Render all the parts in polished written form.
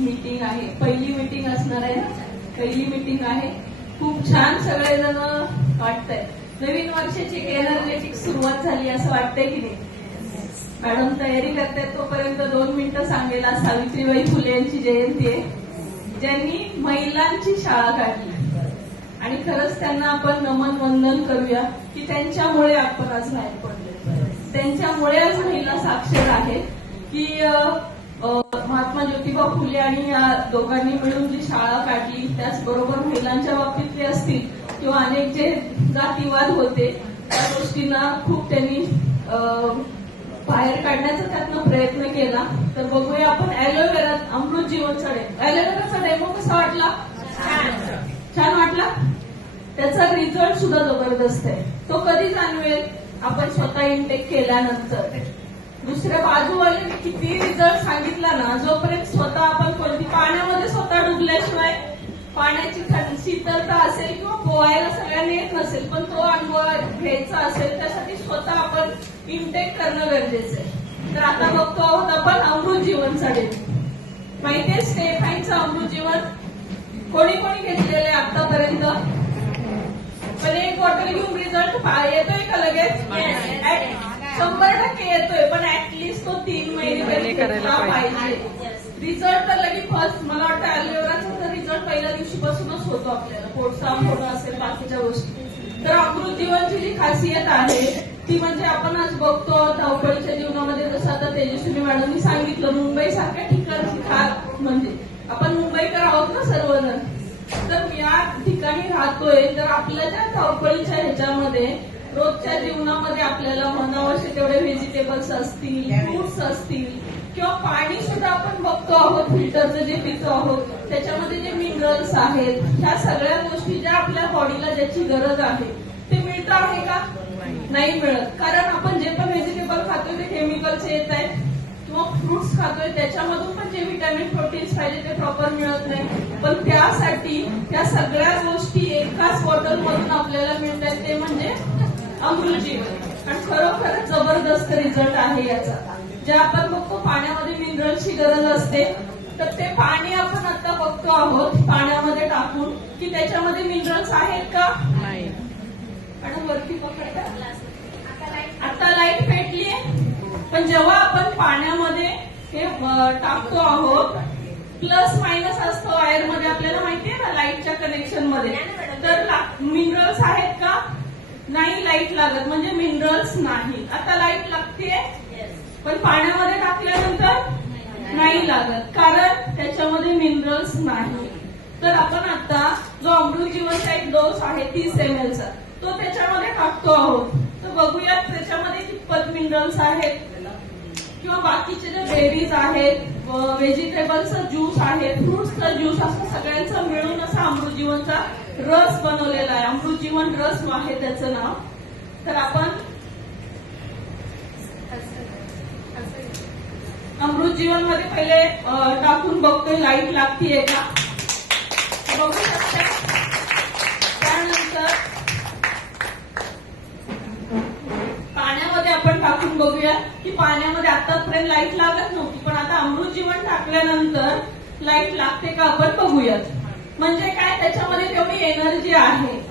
Meeting आहे, पहिली meeting असणार आहे ना, पहिली मीटिंग आहे. खूप छान सगळेजण वाटतंय. नवीन वर्षाची एनर्जेटिक सुरुवात झाली असं वाटतंय की नाही? मॅडम तयारी करतायत तोपर्यंत 2 मिनिटं सांगेल. आज सावित्रीबाई फुले यांची जयंती आहे, ज्यांनी महिलांची शाळा काढली आणि खरंच त्यांना आपण नमन वंदन करूया की त्यांच्यामुळे आपण आज बाहेर पडलो. त्यांच्यामुळे आज महिला साक्षर आहेत की महात्मा ज्योतिबा फुले आणि या दोघांनी मिळून जी शाळा काढली, त्याचबरोबर महिलांच्या बाबतीतले असतील किंवा अनेक जे जातीवाद होते त्या गोष्टींना खूप त्यांनी बाहेर काढण्याचा त्यातनं प्रयत्न केला. तर बघूया आपण ॲलोवेरा अमृत जीवनचा डेमो. ॲलोवेराचा डेमो कसा वाटला? छान वाटला. त्याचा रिझल्ट सुद्धा जबरदस्त आहे. तो कधी जाणवेल? आपण स्वतः इनटेक केल्यानंतर. दुसऱ्या बाजूवाले किती रिझल्ट सांगितला ना, जोपर्यंत स्वतः आपण कोणती पाण्यामध्ये स्वतः डुबल्याशिवाय पाण्याची शीतलता असेल किंवा पोहायला सगळ्यांनी येत नसेल, पण तो अनुभव घ्यायचा असेल त्यासाठी स्वतः आपण इनटेक करणं गरजेचं आहे. तर आता बघतो आहोत आपण अमृत जीवनचा डेमो. माहितीये स्टेफाईनचं अमृत जीवन कोणी कोणी घेतलेलं आहे आतापर्यंत? पण एक बॉटल घेऊन रिझल्ट येतोय का लगेच? 100% येतोय, पण ऍटलिस्ट तो 3 महिने तरी घेतला पाहिजे. रिझल्ट तर लगेच फर्स्ट मला वाटतं ॲलोवेराचा तर रिझल्ट पहिल्या दिवशीपासूनच होतो आपल्याला. पोट साफ होणं असेल, बाकीच्या गोष्टी. तर अमृत जीवनची जी खासियत आहे ती म्हणजे आपण आज बघतो धावपळीच्या जीवनामध्ये, जसं आता तेजस्विनी मॅडमनी सांगितलं, मुंबई सारख्या ठिकाणची खात म्हणजे आपण मुंबईकर आहोत ना सर्वजण. तर या ठिकाणी राहतोय तर आपल्या त्या धावपळीच्या ह्याच्यामध्ये रोजच्या जीवनामध्ये आपल्याला मनावश्यक तेवढे व्हेजिटेबल्स असतील, फ्रुट्स असतील किंवा पाणी सुद्धा आपण बघतो आहोत, फिल्टरचं जे पितो आहोत त्याच्यामध्ये जे मिनरल्स आहेत, ह्या सगळ्या गोष्टी ज्या आपल्या बॉडीला ज्याची गरज आहे ते मिळतं आहे का? नाही मिळत. कारण आपण जे पण व्हेजिटेबल खातोय ते केमिकलचे येत आहेत किंवा फ्रुट्स खातोय त्याच्यामधून पण जे व्हिटॅमिन प्रोटीन्स पाहिजे ते प्रॉपर मिळत नाही. पण त्यासाठी त्या सगळ्या गोष्टी एकाच बॉटल मधून आपल्याला मिळतात, ते म्हणजे अमृत जीवन. आणि खरोखरच जबरदस्त रिझल्ट आहे याचा. जे आपण बघतो पाण्यामध्ये मिनरलची गरज असते, तर ते पाणी आपण आता बघतो आहोत पाण्यामध्ये टाकून की त्याच्यामध्ये मिनरल्स आहेत का? नाही. आणि वरती पकडता आता लाईट पेटली, पण जेव्हा आपण पाण्यामध्ये हे टाकतो आहोत, प्लस मायनस असतो वायर मध्ये, आपल्याला माहितीये ना लाईटच्या कनेक्शन मध्ये. तर मिनरल्स आहेत का? नाही लाईट लागत, म्हणजे मिनरल्स नाही. आता लाईट लागते, पण पाण्यामध्ये टाकल्यानंतर नाही लागत, कारण त्याच्यामध्ये मिनरल्स नाही. तर आपण आता जो अमृत जीवनचा एक डोस आहे 30 ml चा, तो त्याच्यामध्ये टाकतो आहोत. तर बघूयात त्याच्यामध्ये कितपत मिनरल्स आहेत किंवा बाकीचे जे बेरीज आहेत, व्हेजिटेबलचा ज्यूस आहे, फ्रुट्सचा ज्यूस, असं सगळ्यांचं मिळून असा अमृत जीवनचा रस बनवलेला आहे. अमृत जीवन रस आहे त्याचं नाव. तर आपण अमृत जीवन मध्ये पहिले टाकून बघतोय लाईट लागतीये का, बघू शकता. त्यानंतर पाण्यामध्ये आपण टाकून बघूया की पाण्यामध्ये आतापर्यंत लाईट लागत नव्हती, पण आता अमृत जीवन टाकल्यानंतर लाईट लागते का आपण बघूयात. म्हणजे काय, त्याच्यामध्ये तेवढी एनर्जी आहे.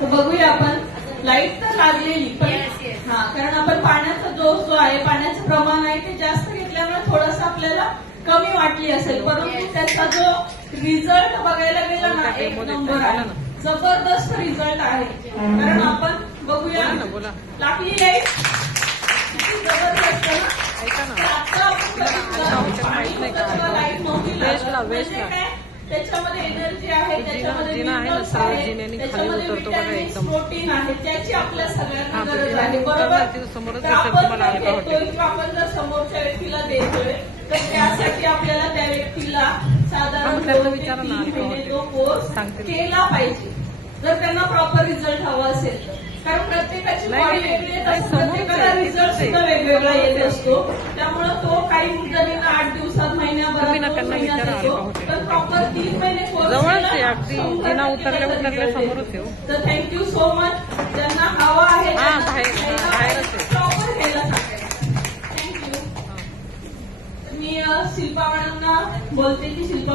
तर बघूया आपण, लाईट तर लागलेली, पण कारण आपण पाण्याचा जो आहे, पाण्याचं प्रमाण आहे ते जास्त घेतल्यामुळे थोडस आपल्याला कमी वाटली असेल, परंतु त्याचा जो रिझल्ट बघायला गेला ना, 1 नंबर आहे. जबरदस्त रिझल्ट आहे. कारण आपण बघूया लागली लाईट किती जबरदस्त ना. आता लाईट नव्हती लागत, त्याच्यामध्ये एनर्जी आहे, त्याच्यामध्ये मिनरल्स आहेत, त्याच्यामध्ये विटॅमिन्स, प्रोटीन आहे, ज्याची आपल्या सगळ्यांना गरज आहे. बरोबर. तर आपण घेतोय किंवा आपण जर समोरच्या व्यक्तीला देतोय, तर त्यासाठी आपल्याला त्या व्यक्तीला साधारण 2 ते 3 महिने तो कोर्स केला पाहिजे, जर त्यांना प्रॉपर रिझल्ट हवा असेल तर. कारण प्रत्येकाची बॉडी वेगळी येत असते, प्रत्येकाला रिझल्ट सुद्धा वेगवेगळा येत असतो. त्यामुळे तो काही जणींना 8 दिवसात, महिन्याभरात, 2 महिन्यात येतो, पण प्रॉपर अगदी जिना उतरल्या उतरल्या समोरच येऊ. तर थँक्यू सो मच. ज्यांना हवा आहे हा, बाहेरच आहे. प्रॉपर घ्यायला सांगायचं. थँक्यू. मी शिल्पा मॅडमना बोलते की शिल्पा